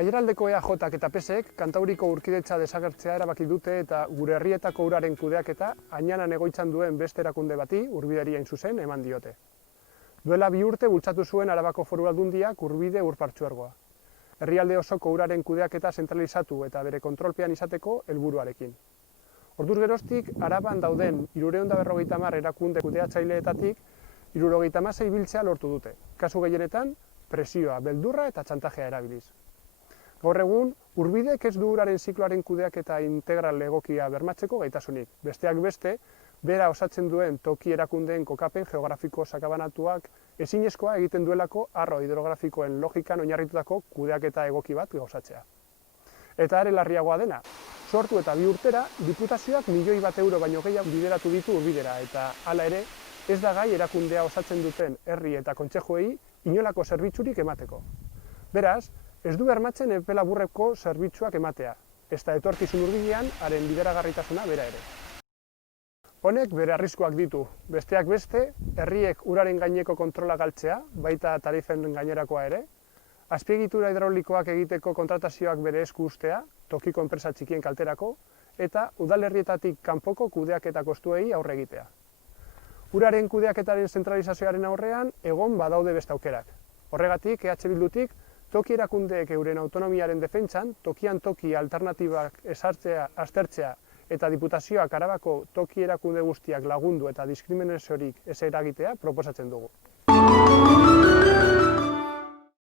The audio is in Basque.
Aiaraldeko EAJak eta PSek Kantauriko urkidetza desagertzea erabaki dute eta gure herrietako uraren kudeaketa Añanan egoitzan duen beste erakunde bati, Urbideri hain zuzen, eman diote. Duela 2 urte bultzatu zuen Arabako Foru Aldundiak Urbide ur partzuergoa. Herrialde osoko uraren kudeaketa zentralizatu eta bere kontrolpean izateko helburuarekin. Orduz geroztik, Araban dauden 350 erakunde kudeatzaileetatik 76 biltzea lortu dute. Kasu gehienetan, presioa, beldurra eta txantajea erabiliz. Gaur egun, Urbidek ez du uraren zikloaren kudeaketa integral egokia bermatzeko gaitasunik. Besteak beste, bera osatzen duen toki erakundeen kokapen geografiko sakabanatuak ezinezkoa egiten duelako arro hidrografikoen logikan oinarritutako kudeaketa egoki bat gauzatzea. Eta are larriagoa dena, sortu eta 2 urtera, diputazioak €1.000.000 baino gehiago bideratu ditu Urbidera, eta hala ere, ez da gai erakundea osatzen duten herri eta kontsejuei inolako zerbitzurik emateko. Beraz, ez du bermatzen epe laburreko zerbitzuak ematea, ezta etorkizun hurbilean haren bideragarritasuna bera ere. Honek bere arriskuak ditu, besteak beste, herriek uraren gaineko kontrola galtzea, baita tarifen gainerakoa ere, azpiegitura hidraulikoak egiteko kontratazioak bere esku ustea, tokiko enpresa txikien kalterako, eta udalerrietatik kanpoko kudeaketa kostuei aurre egitea. Uraren kudeaketaren zentralizazioaren aurrean egon badaude beste aukerak. Horregatik, EH Bildutik, toki erakundeek euren autonomiaren defentsan, tokian toki alternatibak aztertzea eta diputazioak Arabako toki erakunde guztiak lagundu eta diskriminaziorik ez eragitea proposatzen dugu.